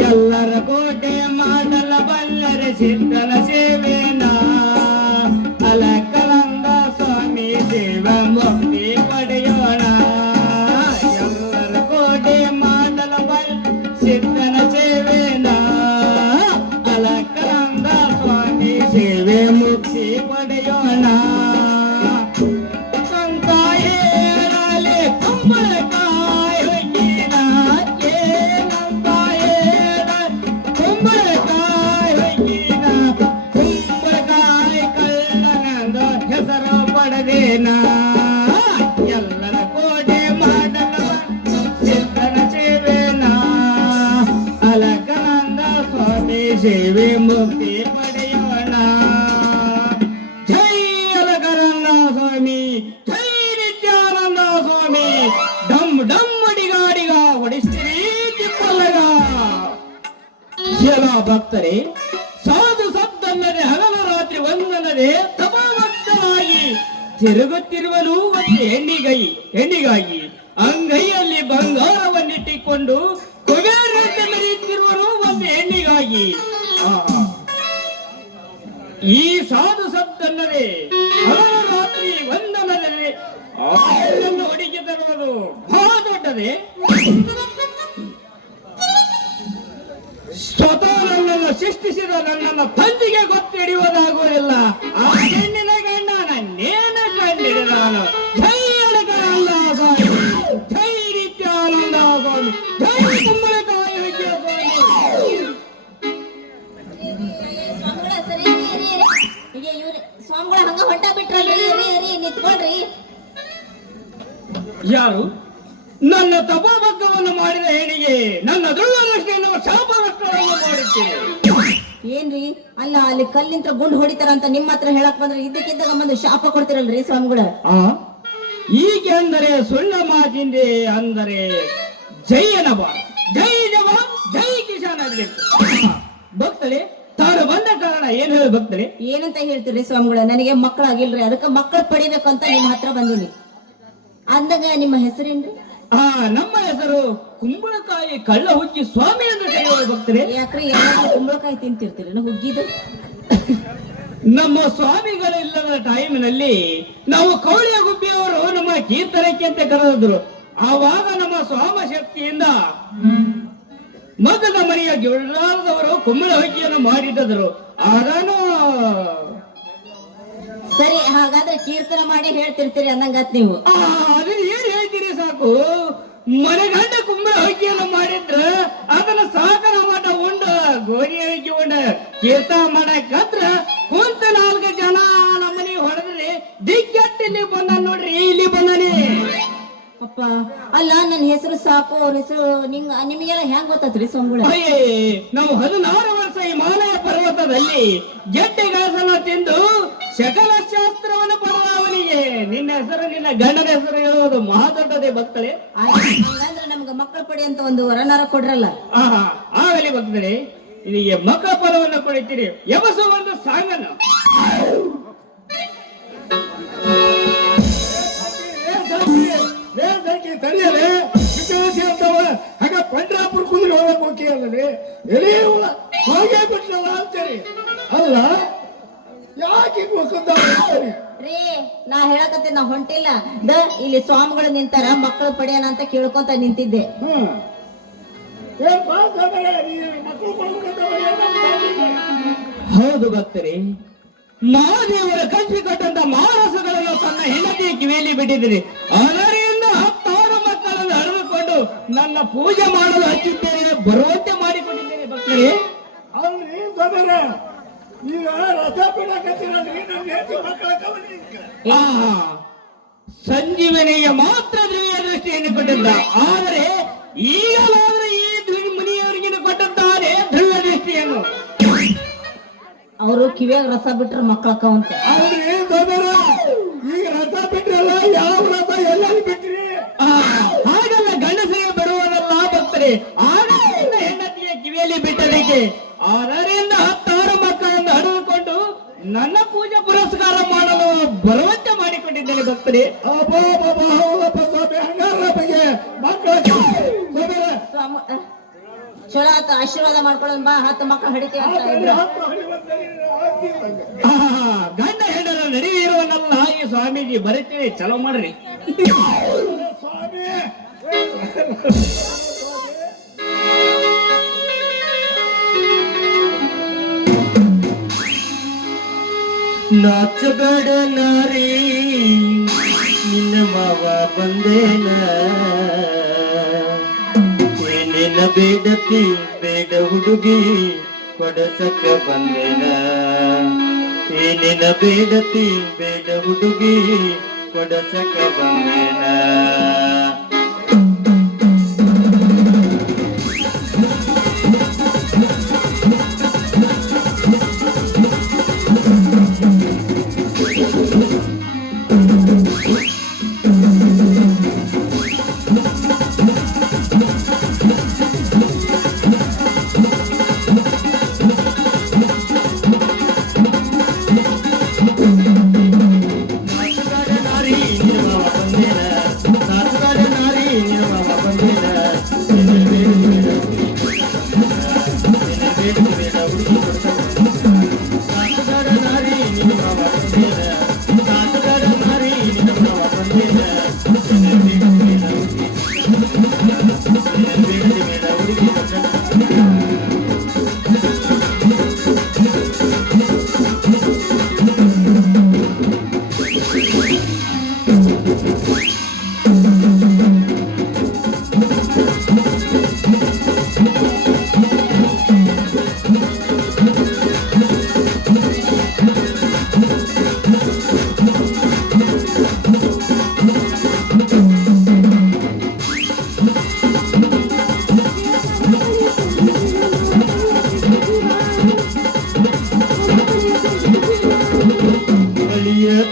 ಎಲ್ಲರ ಕೋಟೆ ಮಾಡಲ ಬಲ್ಲರೆ ಸಿದ್ಧನ ಸೇವೆನ ಅಲಕಲಂದ ಸ್ವಾಮಿ ಸೇವ ಮುಕ್ತಿ ಪಡೆಯೋಣ. ಎಲ್ಲರ ಕೋಟೆ ಮಾಡಲ ಬಲ್ಲ ಸಿದ್ಧನ ಸೇವೆನ ಅಲಕಲಂದ ಸ್ವಾಮಿ ಸೇವೆ ಮುಕ್ತಿ ಪಡೆಯೋಣ. ಎಲ್ಲರ ಕೋಟೆ ಮಾಡಲ ಸಿದ್ಧನ ಸೇವೆನ ಅಲಕನಂದ ಸ್ವಾಮಿ ಸೇವೆ ಮುಕ್ತಿ ಪಡೆಯೋಣ. ಜೈ ಅಲಕನಂದ ಸ್ವಾಮಿ, ಜೈ ನಿತ್ಯಾನಂದ ಸ್ವಾಮಿ. ಡಮ್ ಡಮ್ ಅಡಿಗಾಡಿಗ ಹೊಡಿಸ್ತೀರಿ ತಿಪ್ಪಲ್ಲಗ. ಎಲ್ಲ ಭಕ್ತರೇ, ಸಾಧು ಸದ್ದಲ್ಲದೆ ಹಗಲು ರಾತ್ರಿ ಒಂದಲ್ಲದೆ ತಪಭಕ್ತರಾಗಿ ತಿರುಗುತ್ತಿರುವನು ಒಂದು ಹೆಣ್ಣಿಗಾಗಿ ಅಂಗೈಯಲ್ಲಿ ಬಂಗಾರವನ್ನಿಟ್ಟಿಕೊಂಡು ಕುಬೇರನಂತೆ ಮೆರೆಯುತ್ತಿರುವನು ಒಂದು ಹೆಣ್ಣಿಗಾಗಿ. ಈ ಸಾಧು ಸದ್ದಲ್ಲದೆ ಹಗಲು ರಾತ್ರಿ ಒಂದಲ್ಲದೆ ಹೆಣ್ಣನ್ನು ಹುಡುಕಿ ತರುವುದು ಬಹಳ ದೊಡ್ಡದೆ. ಸ್ವತಃ ನನ್ನನ್ನು ಸೃಷ್ಟಿಸಿದ ನನ್ನನ್ನು ತಂದಿಗೆ ಗೊತ್ತಿಡಿಯುವುದಾಗುವುದಿಲ್ಲ. ಆ ಹೆಣ್ಣಿನ ಗಂಡ ನನ್ನೇನು ಕಂಡಿಡಿದಾನು. ಜೈ ಅಳಕನಂದ ಸ್ವಾಮಿ, ಜೈ ನಿತ್ಯಾನಂದ ಸ್ವಾಮಿ, ಜೈ ಕುಂಬಳಕಾಯಿ ಸ್ವಾಮಿಗಳ ಹಂಗ ಹೊಟ್ಟ ಬಿಟ್ರಲ್ರಿ, ನಿಂತ್ಕೊಳ್ರಿ. ಯಾರು ನನ್ನ ತಪೋಭಗ್ಗವನ್ನು ಮಾಡಿದ ಹೆಣ್ಣಿಗೆ ನನ್ನ ದುರ್ದೃಷ್ಟಿಯನ್ನು ಶಾಪಗ್ರಸ್ತರನ್ನು ಮಾಡುತ್ತೇನೆ. ಏನ್ರಿ ಅಲ್ಲ, ಅಲ್ಲಿ ಕಲ್ಲಿಂತ ಗುಂಡು ಹೊಡಿತಾರಂತ ನಿಮ್ಮ ಹತ್ರ ಹೇಳಕ್ ಬಂದ್ರೆ ಇದ್ದಕ್ಕಿದ್ದಾಗ ಬಂದು ಶಾಪ ಕೊಡ್ತಿರಲ್ರಿ ಸ್ವಾಮಿಗಳ. ಹೀಗೆ ಅಂದರೆ ಸುಳ್ಳ ಮಾತಿಂದೆ ಅಂದರೆ ಜೈಯನ ಬಾಳ ಜೈ ಜವಾನ್ ಜೈ ಕಿಶಾನ್ ಆಗಲಿ. ಭಕ್ತರೇ, ತಾನು ಬಂದ ಕಾರಣ ಏನು ಹೇಳಿ ಭಕ್ತರೇ? ಏನಂತ ಹೇಳ್ತೀರಿ ಸ್ವಾಮಿಗಳ? ನನಗೆ ಮಕ್ಕಳಾಗಿಲ್ರಿ, ಅದಕ್ಕೆ ಮಕ್ಕಳು ಪಡಿಬೇಕಂತ ನಿಮ್ಮ ಹತ್ರ ಬಂದೀನಿ. ಅಂದಾಗ ನಿಮ್ಮ ಹೆಸರೇನ್ರಿ? ನಮ್ಮ ಹೆಸರು ಕುಂಬಳಕಾಯಿ ಕಳ್ಳ ಹುಗ್ಗಿ ಸ್ವಾಮಿ ಎಂದು ಕರೆಯುವ ಭಕ್ತರೇ. ಯಾಕ್ರಿ ಕುಂಬಳಕಾಯಿ ತಿಂತಿರ್ತೀರಿ ಹುಗ್ಗಿದು? ನಮ್ಮ ಸ್ವಾಮಿಗಳಿಲ್ಲದ ಟೈಮಿನಲ್ಲಿ ನಾವು ಕೌಳಿಯ ಗುಬ್ಬಿಯವರು ನಮ್ಮ ಕೀರ್ತನಕ್ಕೆ ಅಂತ ಕರೆದಿದ್ರು. ಆವಾಗ ನಮ್ಮ ಸ್ವಾಮ ಶಕ್ತಿಯಿಂದ ಮಗದ ಮನೆಯ ಗಿಡದವರು ಕುಂಬಳ ಹುಗ್ಗಿಯನ್ನು ಮಾಡಿದ್ದರು. ಅದನ್ನು ಸರಿ, ಹಾಗಾದ್ರೆ ಕೀರ್ತನ ಮಾಡಿ ಹೇಳ್ತಿರ್ತೀರಿ ಅಂದಂಗಾತ್ ನೀವು. ಅದನ್ನ ಏನ್ ಹೇಳ್ತೀರಿ ಸಾಕು. ಮನೆಗಂಡ ಕುಂಬಳ ಹುಗ್ಗಿಯನ್ನು ಮಾಡಿದ್ರ ಅದನ್ನ ಸಾಕನ ಮಠ ಉಂಡ ಗೋಧಿ ಅಕ್ಕಿ ಉಂಡ ಕೀರ್ತನ ಮಾಡಕತ್ರ ಕುಂತ 4 ಜನ ನಮ್ಮನೆ ಹೊಡೆದ್ರಿ ದಿಗ್ಗಟ್ಟು ಇಲ್ಲಿ ಬಂದ ನೋಡ್ರಿ, ಇಲ್ಲಿ ಬಂದನಿ. ಅಪ್ಪ ಅಲ್ಲ, ನನ್ನ ಹೆಸರು ಸಾಕು, ಅವ್ರ ಹೆಸರು ನಿಮಗೆಲ್ಲ ಹೆಂಗ್ ಗೊತ್ತತ್ರಿ ಸ್ವಾಮಿಗಳ? ನಾವು 16 ವರ್ಷ ಹಿಮಾಲಯ ಪರ್ವತದಲ್ಲಿ ಗೆಡ್ಡೆಗಾಸನ ತಿಂದು ಸಕಲ ಶಾಸ್ತ್ರವನ್ನು ಪಡೆದವನಿಗೆ ನಿನ್ನ ಹೆಸರು ನಿನ್ನ ಗಂಡನ ಹೆಸರು ಹೇಳೋದು ಮಹಾ ದೊಡ್ಡದೇ ಭಕ್ತಳೆ. ಹಂಗಂದ್ರೆ ನಮ್ಗೆ ಮಕ್ಕಳು ಪಡಿ ಅಂತ ಒಂದು ವರನಾರ ಕೊಡ್ರಲ್ಲ. ಆಗಲಿ ಭಕ್ತಳೆ, ನಿನಗೆ ಮಕ್ಕಳ ಫಲವನ್ನು ಕೊಡುತ್ತೀರಿ. ಯಮಸು ಒಂದು ಸಾಂಗನ್ನು ತಡೆಯಲೇ ಅಂತವ ಹಾಗ ಪಂಡ್ರಾಪುರ ಕುಂದ್ರೆ ಹೋಗಕ್ ಹೋಗಿ ಎಲ್ಲಿ ಹೋಗೇ ಬಿಟ್ರಲ್ಲ ಅಂತೇಳಿ. ಅಲ್ಲ ಯಾಕೆ ರೀ, ನಾ ಹೇಳಕತ್ತೆ, ನಾ ಹೊಂಟಿಲ್ಲ. ಇಲ್ಲಿ ಸ್ವಾಮಿಗಳು ನಿಂತಾರ, ಮಕ್ಕಳು ಪಡೆಯೋಣ ಅಂತ ಕೇಳ್ಕೊಂತ ನಿಂತಿದ್ದೆ. ಹೌದು ಭಕ್ತರೇ, ಮಹಾದೇವರ ಕಂಚಿ ಕೊಟ್ಟಂತ ಮಾನಸಗಳನ್ನು ತನ್ನ ಹೆಂಡತಿಯ ಕಿವಿಯಲ್ಲಿ ಬಿಟ್ಟಿದ್ದೀರಿ. ಅದರಿಂದ 16 ಮಕ್ಕಳನ್ನು ಹಡೆದುಕೊಂಡು ನನ್ನ ಪೂಜೆ ಮಾಡಲು ಹಚ್ಚಿದ್ದೇನೆ, ಬರುವಂತೆ ಮಾಡಿಕೊಂಡಿದ್ದೇನೆ ಭಕ್ತರೇ. ಅಲ್ರಿ ಈಗ ರಥ ಬಿಡಕತ್ತಿರಲ್ರಿ, ಸಂಜೀವನಿಗೆ ಮಾತ್ರ ದ್ರವ್ಯ ದೃಷ್ಟಿಯನ್ನು ಕೊಟ್ಟಿದ್ದ. ಆದರೆ ಈಗಲಾದ್ರೆ ಈ ಮುನಿಯವರಿಗೆ ಕೊಟ್ಟಿದ್ದಾರೆ ದ್ರವ್ಯ ದೃಷ್ಟಿಯನ್ನು. ಅವರು ಕಿವಿಯಾಗ ರಸ ಬಿಟ್ರ ಮಕ್ಕಳಕ್ಕವಂತ. ಅವ್ರಿ ಈಗ ರಥ ಬಿಟ್ರಲ್ಲ, ಯಾವ ರಥ ಎಲ್ಲರೂ ಬಿಟ್ರಿ? ಹಾಗಲ್ಲ, ಗಂಡಸರಿಗೆ ಬರುವುದಲ್ಲ ಭಕ್ತರೇ, ಆಗ ಹೆಂಡತಿಯ ಕಿವಿಯಲ್ಲಿ ಬಿಟ್ಟದಕ್ಕೆ. ಅದರಿಂದ 16 ಮಕ್ಕಳನ್ನು ಹಡೆದುಕೊಂಡು ನನ್ನ ಪೂಜೆ ಪುರಸ್ಕಾರ ಮಾಡಲು ಬರುವಂತೆ ಮಾಡಿಕೊಂಡಿದ್ದೇನೆ ಭಕ್ತರೇ. ಚಲೋ ಆತ ಆಶೀರ್ವಾದ ಮಾಡ್ಕೊಳ್ಳೋಣ ಬಾ 10 ಮಕ್ಕಳು ಹಡಿತೀವಿ ಅಂತ ಗಂಡ ಹೆಂಡರ ನಡುವೆ ಇರುವನಲ್ಲ ಈ ಸ್ವಾಮೀಜಿ ಬರೀತೀವಿ ಚಲೋ ಮಾಡ್ರಿ ಸ್ವಾಮಿ ನಾಚಬೇಡ ನಾರಿ ನಿನ್ನ ಮಾವ ಬಂದೇನ ಏನೇನ ಬೇಡತಿ ಬೇಡ ಹುಡುಗಿ ಕೊಡಸಕ ಬಂದೇನ ಏನೇನ ಬೇಡತಿ ಬೇಡ ಹುಡುಗಿ ಕೊಡಸಕ ಬಂದೇನ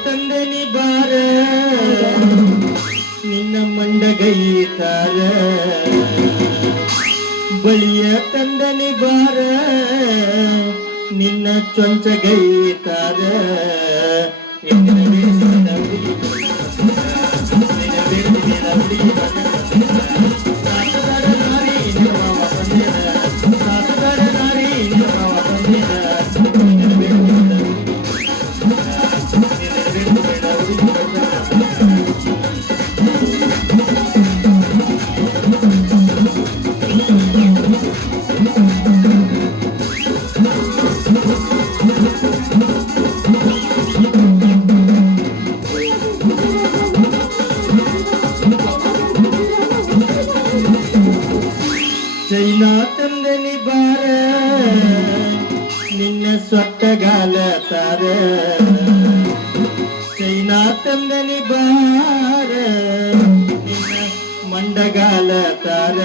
ತಂದನಿ ಬಾರ ನಿನ್ನ ಮಂಡಗೈತಾರ ಬಳಿಯ ತಂದನಿ ಬಾರ ನಿನ್ನ ಚೊಂಚಗೈತಾರ ಚೈನಾ ತಂದನಿ ಬಾರ ನಿನ್ನ ಸೊಟ್ಟಗಾಲ ತಾರ ಚೈನಾ ತಂದನಿ ಬಾರ ನಿನ್ನ ಮಂಡಗಾಲ ತಾರ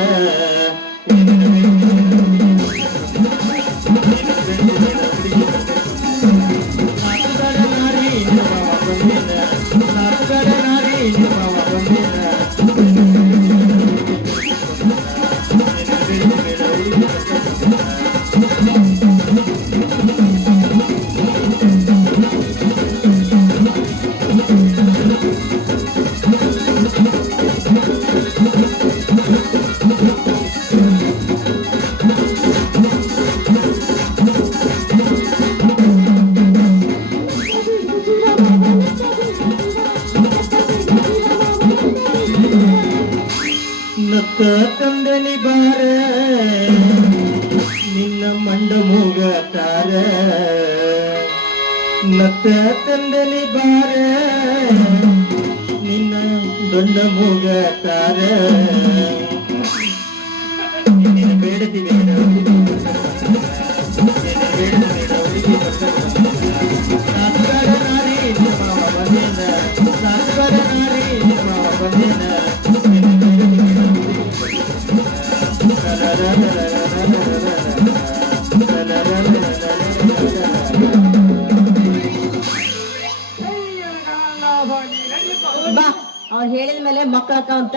ನತ್ತ ತಂದನಿ ಬಾರ ನಿನ್ನ ಮಂಡ ಮೂಗತಾರ ನತ್ತ ತಂದನಿ ಬಾರ ನಿನ್ನ ದೊಡ್ಡ ಮೂಗತಾರ ಬೇಡತಿ ಬೇಡ ಸಾತ್ಗಾರ ನಾರಿ ಮಾವ ಬಂದೇನ ಸಾತ್ಗಾರ ನಾರಿ ಮಾವ ಬಂದೇನ ಬಾ ಅವ್ರು ಹೇಳಿದ ಮೇಲೆ ಮಕ್ಕಳ ಅಂತ